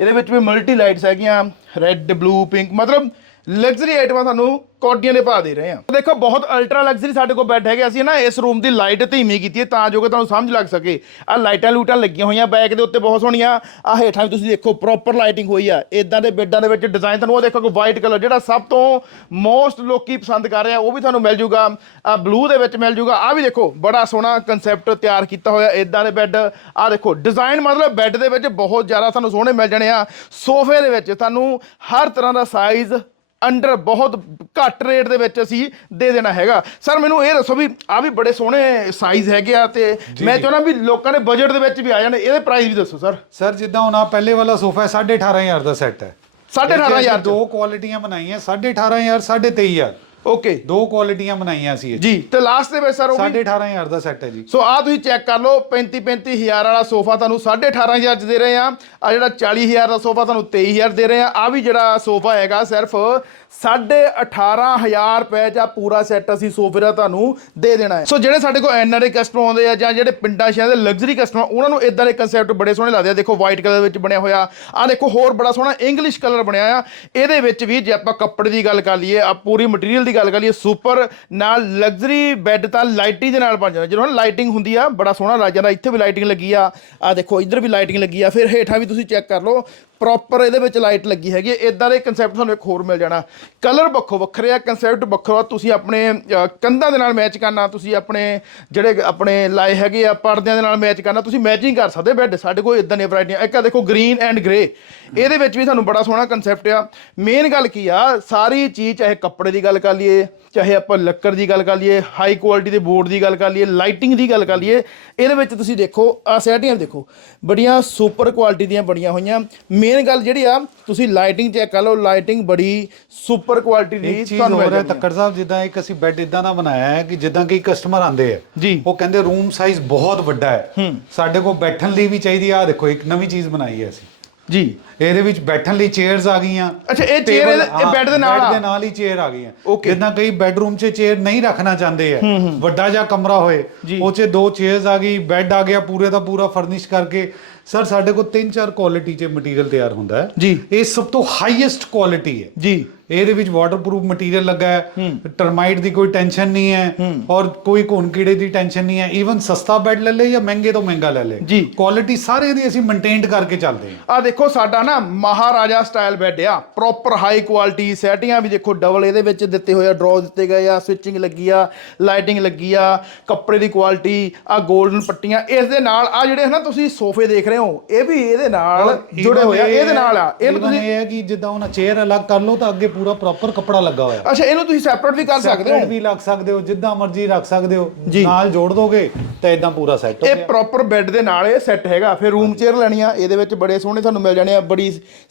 ਇਹਦੇ ਵਿੱਚ ਵੀ ਮਲਟੀ ਲਾਈਟਸ ਹੈਗੀਆਂ ਰੈੱਡ ਬਲੂ ਪਿੰਕ ਮਤਲਬ ਲਗਜ਼ਰੀ ਆਈਟਮਾਂ ਤੁਹਾਨੂੰ ਕੋਟੀਆਂ ਦੇ ਪਾ ਦੇ ਰਹੇ ਆ। ਦੇਖੋ, ਬਹੁਤ ਅਲਟਰਾ ਲਗਜ਼ਰੀ ਸਾਡੇ ਕੋਲ ਬੈੱਡ ਹੈਗੇ ਅਸੀਂ ਨਾ ਇਸ ਰੂਮ ਦੀ ਲਾਈਟ ਧੀਮੀ ਕੀਤੀ ਹੈ ਤਾਂ ਜੋ ਕਿ ਤੁਹਾਨੂੰ ਸਮਝ ਲੱਗ ਸਕੇ। ਆ ਲਾਈਟਾਂ ਲੂਟਾਂ ਲੱਗੀਆਂ ਹੋਈਆਂ ਬੈਕ ਦੇ ਉੱਤੇ ਬਹੁਤ ਸੋਹਣੀਆਂ। ਆ ਹੇਠਾਂ ਵੀ ਤੁਸੀਂ ਦੇਖੋ ਪ੍ਰੋਪਰ ਲਾਈਟਿੰਗ ਹੋਈ ਆ। ਇਦਾਂ ਦੇ ਬੈੱਡਾਂ ਦੇ ਵਿੱਚ ਡਿਜ਼ਾਈਨ ਤੁਹਾਨੂੰ ਉਹ ਦੇਖੋ ਕਿ ਵਾਈਟ ਕਲਰ ਜਿਹੜਾ ਸਭ ਤੋਂ ਮੋਸਟ ਲੋਕੀ ਪਸੰਦ ਕਰ ਰਿਹਾ ਉਹ ਵੀ ਤੁਹਾਨੂੰ ਮਿਲ ਜੂਗਾ। ਆ ਬਲੂ ਦੇ ਵਿੱਚ ਮਿਲ ਜੂਗਾ। ਆ ਵੀ ਦੇਖੋ, ਬੜਾ ਸੋਹਣਾ ਕਨਸੈਪਟ ਤਿਆਰ ਕੀਤਾ ਹੋਇਆ ਇਦਾਂ ਦੇ ਬੈੱਡ ਆ ਦੇਖੋ ਡਿਜ਼ਾਈਨ ਮਤਲਬ ਬੈੱਡ ਦੇ ਵਿੱਚ ਬਹੁਤ ਜ਼ਿਆਦਾ ਤੁਹਾਨੂੰ ਸੋਹਣੇ ਮਿਲ ਜਾਣੇ ਆ। ਸੋਫੇ ਦੇ ਵਿੱਚ ਤੁਹਾਨੂੰ ਹਰ ਤਰ੍ਹਾਂ ਦਾ ਸਾਈਜ਼ ਅੰਡਰ ਬਹੁਤ ਘੱਟ ਰੇਟ ਦੇ ਵਿੱਚ ਅਸੀਂ ਦੇ ਦੇਣਾ ਹੈਗਾ। ਸਰ ਮੈਨੂੰ ਇਹ ਦੱਸੋ ਵੀ ਆ ਵੀ ਬੜੇ ਸੋਹਣੇ ਸਾਈਜ਼ ਹੈਗੇ ਆ ਤੇ ਮੈਂ ਚਾਹੁੰਦਾ ਵੀ ਲੋਕਾਂ ਦੇ ਬਜਟ ਦੇ ਵਿੱਚ ਵੀ ਆ ਜਾਣ ਇਹਦੇ ਪ੍ਰਾਈਸ ਵੀ ਦੱਸੋ ਸਰ ਸਰ ਜਿੱਦਾਂ ਹੁਣ ਆ ਪਹਿਲੇ ਵਾਲਾ ਸੋਫਾ ਹੈ 18500 ਦਾ ਸੈੱਟ ਹੈ। 18500 ਇਹ 'ਚ ਚ। ਦੋ ਕੁਆਲਿਟੀਆਂ ਬਣਾਈਆਂ 18500 23000 ਓਕੇ ਦੋ ਕੁਆਲਿਟੀਆਂ ਬਣਾਈਆਂ ਸੀ ਇਹ 'ਚ। ਜੀ ਤੇ ਲਾਸਟ ਦੇ ਵਿੱਚ ਸਰ ਉਹ ਵੀ 18500 ਦਾ ਸੈੱਟ ਹੈ ਜੀ। ਸੋ ਆ ਤੁਸੀਂ ਚੈੱਕ ਕਰ ਲਓ 35 35000 ਵਾਲਾ ਸੋਫਾ ਤੁਹਾਨੂੰ 18500 ਚ ਦੇ ਰਹੇ ਆ ਆ ਜਿਹੜਾ 40000 ਦਾ ਸੋਫਾ ਤੁਹਾਨੂੰ 23000 ਦੇ ਰਹੇ ਆ ਆ ਵੀ ਜਿਹੜਾ ਸੋਫਾ ਹੈਗਾ ਸਿਰਫ 18500 ਰੁਪਏ ਚ ਪੂਰਾ ਸੈੱਟ ਅਸੀਂ ਸੋਫੇ ਦਾ ਤੁਹਾਨੂੰ ਦੇ ਦੇਣਾ ਹੈ। ਸੋ ਜਿਹੜੇ ਸਾਡੇ ਕੋਲ ਐਨਆਰਏ ਕਸਟਮਰ ਆਉਂਦੇ ਆ ਜਾਂ ਜਿਹੜੇ ਪਿੰਡਾਂ, ਸ਼ਹਿਰ ਦੇ ਲਗਜ਼ਰੀ ਕਸਟਮਰ ਉਹਨਾਂ ਨੂੰ ਇਦਾਂ ਦੇ ਕਨਸੈਪਟ ਬੜੇ ਸੋਹਣੇ ਲੱਗਦੇ ਆ। ਦੇਖੋ ਵਾਈਟ ਕਲਰ ਵਿੱਚ ਬਣਿਆ ਹੋਇਆ। ਆ ਦੇਖੋ ਹੋਰ ਬੜਾ ਸੋਹਣਾ ਇੰਗਲਿਸ਼ ਕਲਰ ਬਣਿਆ ਆ। ਇਹਦੇ ਵਿੱਚ ਵੀ ਜੇ ਆਪਾਂ ਕੱਪੜੇ ਦੀ ਗੱਲ ਕਰ ਲਈਏ ਆ ਪੂਰੀ ਮਟੀਰੀਅਲ ਦੀ ਗੱਲ ਕਰ ਲਈਏ ਸੁਪਰ ਨਾਲ ਲਗਜ਼ਰੀ ਬੈੱਡ ਤਾਂ ਲਾਈਟਿੰਗ ਦੇ ਨਾਲ ਬਣ ਜਾਂਦਾ। ਜਦੋਂ ਲਾਈਟਿੰਗ ਹੁੰਦੀ ਆ, ਬੜਾ ਸੋਹਣਾ ਲੱਗ ਜਾਂਦਾ ਇੱਥੇ ਵੀ ਲਾਈਟਿੰਗ ਲੱਗੀ ਆ। ਆ ਦੇਖੋ, ਇੱਧਰ ਵੀ ਲਾਈਟਿੰਗ ਲੱਗੀ ਆ। ਫਿਰ ਹੇਠਾਂ ਵੀ ਤੁਸੀਂ ਚੈੱਕ ਕਰ ਲਓ। ਪ੍ਰੋਪਰ ਇਹਦੇ ਵਿੱਚ ਲਾਈਟ ਲੱਗੀ ਹੈਗੀ ਹੈ। ਇਦਾਂ ਦੇ ਕਨਸੈਪਟ ਤੁਹਾਨੂੰ ਇੱਕ ਹੋਰ ਮਿਲ ਜਾਣਾ। ਕਲਰ ਵੱਖੋ ਵੱਖਰੇ ਆ ਕਨਸੈਪਟ ਵੱਖਰਾ। ਤੁਸੀਂ ਆਪਣੇ ਕੰਧਾਂ ਦੇ ਨਾਲ ਮੈਚ ਕਰਨਾ, ਤੁਸੀਂ ਆਪਣੇ ਜਿਹੜੇ ਆਪਣੇ ਲਾਏ ਹੈਗੇ ਆ ਪਰਦਿਆਂ ਦੇ ਨਾਲ ਮੈਚ ਕਰਨਾ, ਤੁਸੀਂ ਮੈਚਿੰਗ ਕਰ ਸਕਦੇ ਬੈੱਡ ਸਾਡੇ ਕੋਲ ਇਦਾਂ ਦੀਆਂ ਵੈਰਾਈਟੀਆਂ ਇੱਕ ਆ ਦੇਖੋ ਗ੍ਰੀਨ ਐਂਡ ਗ੍ਰੇ ਇਹਦੇ ਵਿੱਚ ਵੀ ਤੁਹਾਨੂੰ ਬੜਾ ਸੋਹਣਾ ਕਨਸੈਪਟ ਆ। ਮੇਨ ਗੱਲ ਕੀ ਆ, ਸਾਰੀ ਚੀਜ਼, ਚਾਹੇ ਕੱਪੜੇ ਦੀ ਗੱਲ ਕਰ ਲਈਏ ਚਾਹੇ ਆਪਾਂ ਲੱਕੜ ਦੀ ਗੱਲ ਕਰ ਲਈਏ ਹਾਈ ਕੁਆਲਿਟੀ ਦੇ ਬੋਰਡ ਦੀ ਗੱਲ ਕਰ ਲਈਏ ਲਾਈਟਿੰਗ ਦੀ ਗੱਲ ਕਰ ਲਈਏ ਇਹਦੇ ਵਿੱਚ ਤੁਸੀਂ ਦੇਖੋ ਆ ਸੈਟੀਆਂ ਦੇਖੋ ਬੜੀਆਂ ਸੁਪਰ ਕੁਆਲਿਟੀ ਦੀਆਂ ਬਣੀਆਂ ਹੋਈਆਂ ਮੇਨ ਗੱਲ ਜਿਹੜੀ ਆ ਤੁਸੀਂ ਲਾਈਟਿੰਗ ਚੈੱਕ ਕਰ ਲਓ ਲਾਈਟਿੰਗ ਬੜੀ ਸੁਪਰ ਕੁਆਲਿਟੀ ਦੀ ਤੁਹਾਨੂੰ ਮਿਲ ਹੈ ਜਾਣੀ ਆ। ਤੱਕੜ ਸਾਹਿਬ ਜਿੱਦਾਂ ਇੱਕ ਅਸੀਂ ਬੈੱਡ ਇਦਾਂ ਦਾ ਬਣਾਇਆ ਹੈ ਕਿ ਜਿੱਦਾਂ ਕਈ ਕਸਟਮਰ ਆਉਂਦੇ ਆ ਜੀ। ਉਹ ਕਹਿੰਦੇ ਰੂਮ ਸਾਈਜ਼ ਬਹੁਤ ਵੱਡਾ ਹੈ ਸਾਡੇ ਕੋਲ ਬੈਠਣ ਲਈ ਵੀ ਚਾਹੀਦੀ ਆ ਦੇਖੋ ਇੱਕ ਨਵੀਂ ਚੀਜ਼ ਬਣਾਈ ਹੈ ਅਸੀਂ ਜੀ। ਇਹਦੇ ਵਿੱਚ ਬੈਠਣ ਲਈ ਚੇਅਰਸ ਆ ਗਈਆਂ। ਅੱਛਾ, ਇਹ chair ਇਹਦੇ- ਇਹ bed ਦੇ ਨਾਲ? ਦੇ ਨਾਲ ਹੀ ਚੇਅਰ ਆ ਗਈਆਂ। Okay. ਜਿੱਦਾਂ ਕਈ ਬੈੱਡਰੂਮ 'ਚ ਚੇਅਰ ਨਹੀਂ ਰੱਖਣਾ ਚਾਹੁੰਦੇ ਆ। ਵੱਡਾ ਜਿਹਾ ਕਮਰਾ ਹੋਏ ਜੀ। ਉਹ 'ਚ ਦੋ ਚੇਅਰਸ ਆ ਗਈ ਬੈੱਡ ਆ ਗਿਆ ਪੂਰੇ ਦਾ ਪੂਰਾ ਫਰਨਿਸ਼ ਕਰਕੇ। ਸਰ ਸਾਡੇ ਕੋਲ ਤਿੰਨ ਚਾਰ ਕੁਆਲਿਟੀ 'ਚ ਮਟੀਰੀਅਲ ਤਿਆਰ ਹੁੰਦਾ ਹੈ। ਜੀ। ਇਹ ਸਭ ਤੋਂ ਹਾਈਐਸਟ ਕੁਆਲਿਟੀ ਹੈ। ਜੀ। ਇਹਦੇ ਵਿੱਚ ਵਾਟਰਪ੍ਰੂਫ ਮਟੀਰੀਅਲ ਲੱਗਾ ਹੈ। ਟਰਮਾਈਟ ਦੀ ਕੋਈ ਟੈਨਸ਼ਨ ਨਹੀਂ ਹੈ। ਔਰ ਕੋਈ ਘੁਣ ਕੀੜੇ ਦੀ ਟੈਨਸ਼ਨ ਨਹੀਂ ਹੈ। ਈਵਨ ਸਸਤਾ ਬੈੱਡ ਲੈ ਲੇ ਜਾਂ ਮਹਿੰਗੇ ਤੋਂ ਮਹਿੰਗਾ ਲੈ ਲੇ ਜੀ। ਕੁਆਲਿਟੀ ਸਾਰੇ ਦੀ ਅਸੀਂ ਮੇਨਟੇਨਡ ਕਰਕੇ ਚੱਲਦੇ ਹਾਂ। ਆ ਦੇਖੋ ਸਾਡਾ ਨਾ ਮਹਾਰਾਜਾ ਸਟਾਈਲ ਬੈੱਡ ਆ। ਪ੍ਰੋਪਰ ਹਾਈ ਕੁਆਲਿਟੀ ਸੈਟੀਆਂ ਵੀ ਦੇਖੋ ਡਬਲ ਇਹਦੇ ਵਿੱਚ ਦਿੱਤੇ ਹੋਏ ਆ। ਡਰਾਅ ਦਿੱਤੇ ਗਏ ਆ ਸਵਿਚਿੰਗ ਲੱਗੀ ਆ ਲਾਈਟਿੰਗ ਲੱਗੀ ਆ ਕੱਪੜੇ ਦੀ ਕੁਆਲਿਟੀ ਆ 골ਡਨ ਪੱਟੀਆਂ। ਇਸ ਦੇ ਨਾਲ ਆ ਜਿਹੜੇ ਹਨਾ ਤੁਸੀਂ ਸੋਫੇ ਦੇਖ ਰਹੇ ਹੋ ਇਹ ਵੀ ਇਹਦੇ ਨਾਲ ਜੁੜੇ ਹੋਏ ਆ। ਇਹਦੇ ਨਾਲ ਆ। Even ਤੁਸੀਂ ਇਹ ਹੈ ਕਿ ਜਿੱਦਾਂ ਉਹਨਾਂ ਚੇਅਰ ਅਲੱਗ ਕਰ ਲਓ ਤਾਂ ਅੱਗੇ ਪੂਰਾ ਪ੍ਰੋਪਰ ਕੱਪੜਾ ਲੱਗਾ ਹੋਇਆ। ਅੱਛਾ ਇਹਨੂੰ ਤੁਸੀਂ ਸੈਪਰੇਟ ਵੀ ਕਰ ਸਕਦੇ ਹੋ? ਵੀ ਲੱਗ ਸਕਦੇ ਹੋ ਜਿੱਦਾਂ ਮਰਜ਼ੀ ਰੱਖ ਸਕਦੇ ਹੋ। ਨਾਲ ਜੋੜ ਦੋਗੇ ਤਾਂ ਇਦਾਂ ਪੂਰਾ ਸੈੱਟ ਹੋ ਇਹ ਗਿਆ। ਪ੍ਰੋਪਰ ਬੈੱਡ ਦੇ ਨਾਲ ਇਹ ਸੈੱਟ ਹੈਗਾ ਫਿਰ ਰੂਮ ਚੇਅਰ ਲੈਣੀ ਆ ਇਹਦੇ ਵਿੱਚ ਬੜੇ ਸੋਹਣੇ ਤੁਹਾਨੂੰ ਮਿਲ ਜਾਣੇ ਆ ਬੜੀ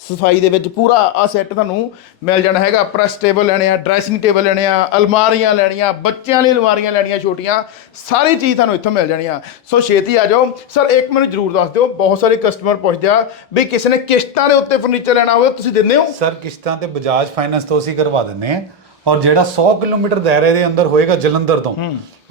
ਸਫ਼ਾਈ ਦੇ ਵਿੱਚ ਪੂਰਾ ਆ ਸੈੱਟ ਤੁਹਾਨੂੰ ਮਿਲ ਜਾਣਾ ਹੈਗਾ। ਪ੍ਰੈਸ ਟੇਬਲ ਲੈਣੇ ਆ ਡਰੈਸਿੰਗ ਟੇਬਲ ਲੈਣੇ ਆ ਅਲਮਾਰੀਆਂ ਲੈਣੀਆਂ ਬੱਚਿਆਂ ਲਈ ਅਲਮਾਰੀਆਂ ਲੈਣੀਆਂ ਛੋਟੀਆਂ ਸਾਰੀ ਚੀਜ਼ ਤੁਹਾਨੂੰ ਇੱਥੋਂ ਮਿਲ ਜਾਣੀ ਆ। ਸੋ ਛੇਤੀ ਆ ਜਾਓ। ਸਰ ਇੱਕ ਮੈਨੂੰ ਜ਼ਰੂਰ ਦੱਸ ਦਿਓ ਬਹੁਤ ਸਾਰੇ ਕਸਟਮਰ ਪੁੱਛਦੇ ਆ ਵੀ ਕਿਸੇ ਨੇ ਕਿਸ਼ਤਾਂ ਦੇ ਉੱਤੇ ਫਰਨੀਚਰ ਲੈਣਾ ਹੋਵੇ ਤੁਸੀਂ ਦਿੰਦੇ ਹੋ? ਸਰ ਕਿਸ਼ਤਾਂ ਤੇ ਬਜਾਜ ਫਾਈਨੈਂਸ ਤੋਂ ਅਸੀਂ ਕਰਵਾ ਦਿੰਨੇ ਆ ਔਰ ਜਿਹੜਾ 100 ਕਿਲੋਮੀਟਰ ਦਾਇਰੇ ਦੇ ਅੰਦਰ ਹੋਏਗਾ ਜਲੰਧਰ ਤੋਂ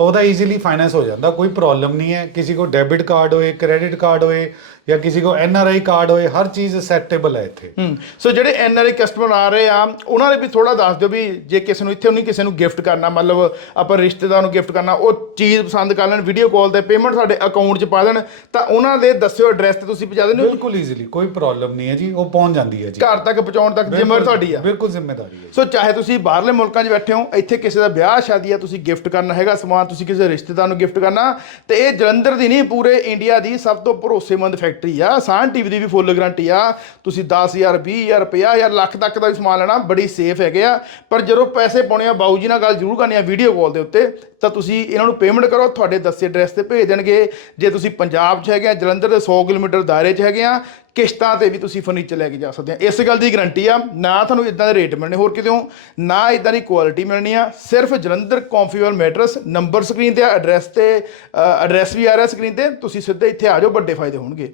ਉਹਦਾ ਈਜ਼ੀਲੀ ਫਾਈਨੈਂਸ ਹੋ ਜਾਂਦਾ ਕੋਈ ਪ੍ਰੋਬਲਮ ਨਹੀਂ ਹੈ। ਕਿਸੇ ਕੋ ਡੈਬਿਟ ਕਾਰਡ ਹੋਏ ਕ੍ਰੈਡਿਟ ਕਾਰਡ ਹੋਏ ਜਾਂ ਕਿਸੇ ਕੋ ਐਨਆਰਆਈ ਕਾਰਡ ਹੋਏ ਹਰ ਚੀਜ਼ ਅਸੈਪਟੇਬਲ ਹੈ ਇੱਥੇ। ਹੂੰ ਸੋ ਜਿਹੜੇ ਐਨਆਰਆਈ ਕਸਟਮਰ ਆ ਰਹੇ ਆ ਉਹਨਾਂ ਦੇ ਵੀ ਥੋੜਾ ਦੱਸ ਦਿਓ ਵੀ ਜੇ ਕਿਸੇ ਨੂੰ ਇੱਥੇ ਨਹੀਂ ਕਿਸੇ ਨੂੰ ਗਿਫਟ ਕਰਨਾ ਮਤਲਬ ਆਪਾਂ ਰਿਸ਼ਤੇਦਾਰ ਨੂੰ ਗਿਫਟ ਕਰਨਾ ਉਹ ਚੀਜ਼ ਪਸੰਦ ਕਰ ਲੈਣ ਵੀਡੀਓ ਕਾਲ ਤੇ ਪੇਮੈਂਟ ਸਾਡੇ ਅਕਾਊਂਟ 'ਚ ਪਾ ਦੇਣ ਤਾਂ ਉਹਨਾਂ ਦੇ ਦੱਸਿਓ ਐਡਰੈਸ ਤੇ ਤੁਸੀਂ ਪਹੁੰਚਾ ਦਿੰਦੇ ਹੋ। ਬਿਲਕੁਲ ਈਜ਼ੀਲੀ ਕੋਈ ਪ੍ਰੋਬਲਮ ਨਹੀਂ ਹੈ ਜੀ ਉਹ ਪਹੁੰਚ ਜਾਂਦੀ ਹੈ ਜੀ। ਘਰ ਤੱਕ ਪਹੁੰਚਾਉਣ ਤੱਕ ਜ਼ਿੰਮੇਵਾਰੀ ਤੁਹਾਡੀ ਆ। ਬਿਲਕੁਲ ਜ਼ਿੰਮੇਵਾਰੀ ਹੈ ਸੋ ਚਾਹੇ ਤੁਸੀਂ ਬਾਹਰਲੇ ਮੁਲਕਾਂ 'ਚ ਬੈਠੇ ਹੋ ਇੱਥੇ ਕਿਸੇ ਦਾ ਵਿਆਹ ਸ਼ਾਦੀ ਆ ਤੁਸੀਂ ਗਿਫਟ ਕਰਨਾ ਹੈਗਾ ਸਮਾਨ ਤੁਸੀਂ ਕਿਸੇ ਰਿਸ਼ਤੇਦਾਰ ਨੂੰ ਗਿਫਟ ਕਰਨਾ ਤੇ ਇਹ ਜਲੰਧਰ ਦੀ ਨਹੀਂ ਪੂਰੇ ਇੰਡੀਆ ਦੀ ਸਭ ਤੋਂ ਭਰੋਸੇਮੰਦ ਫੈਕਟਰੀ ਆ ਸਾਨ ਟੀਵੀ ਦੀ ਵੀ ਫੁੱਲ ਗਾਰੰਟੀ ਆ। ਤੁਸੀਂ 10000 20000 50000 ਲੱਖ ਤੱਕ ਦਾ ਵੀ ਸਮਾਨ ਲੈਣਾ, ਬੜੀ ਸੇਫ ਹੈਗੇ ਆ। ਪਰ ਜਦੋਂ ਪੈਸੇ ਪਾਉਣੇ ਆ, ਬਾਊ ਜੀ ਨਾਲ ਗੱਲ ਜ਼ਰੂਰ ਕਰਨੀ ਆ ਵੀਡੀਓ ਕਾਲ ਦੇ ਉੱਤੇ। ਤਾਂ ਤੁਸੀਂ ਇਹਨਾਂ ਨੂੰ ਪੇਮੈਂਟ ਕਰੋ, ਤੁਹਾਡੇ ਦੱਸੇ ਐਡਰੈਸ ਤੇ ਭੇਜ ਦੇਣਗੇ। ਜੇ ਤੁਸੀਂ ਪੰਜਾਬ 'ਚ ਹੈਗੇ ਆ, ਜਲੰਧਰ ਦੇ 100 ਕਿਲੋਮੀਟਰ ਦਾਇਰੇ 'ਚ ਹੈਗੇ ਆ, ਕਿਸ਼ਤਾਂ ਤੇ ਵੀ ਤੁਸੀਂ ਫਰਨੀਚਰ ਲੈ ਕੇ ਜਾ ਸਕਦੇ ਆ। ਇਸ ਗੱਲ ਦੀ ਗਰੰਟੀ ਆ, ਨਾ ਤੁਹਾਨੂੰ ਇਦਾਂ ਦੇ ਰੇਟ ਮਿਲਣੇ, ਹੋਰ ਕਿਤੇੋਂ ਨਾ ਇਦਾਂ ਦੀ ਕੁਆਲਿਟੀ ਮਿਲਣੀ ਆ। ਸਿਰਫ ਜਲੰਧਰ ਕੰਫੀਵਲ ਮੈਟਰਸ ਨੰਬਰ ਸਕਰੀਨ ਤੇ ਆ ਐਡਰੈਸ ਤੇ ਐਡਰੈਸ ਵੀ ਆ ਰਿਹਾ ਸਕਰੀਨ ਤੇ, ਤੁਸੀਂ ਸਿੱਧੇ ਇੱਥੇ ਆ ਜਾਓ, ਵੱਡੇ ਫਾਇਦੇ ਹੋਣਗੇ।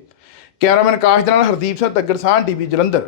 ਕੈਮਰਾਮੈਨ ਕਾਸ਼ ਦੇ ਨਾਲ ਹਰਦੀਪ ਸਿੰਘ ਤੱਗਰ ਸਾਹ ਟੀਵੀ ਜਲੰਧਰ।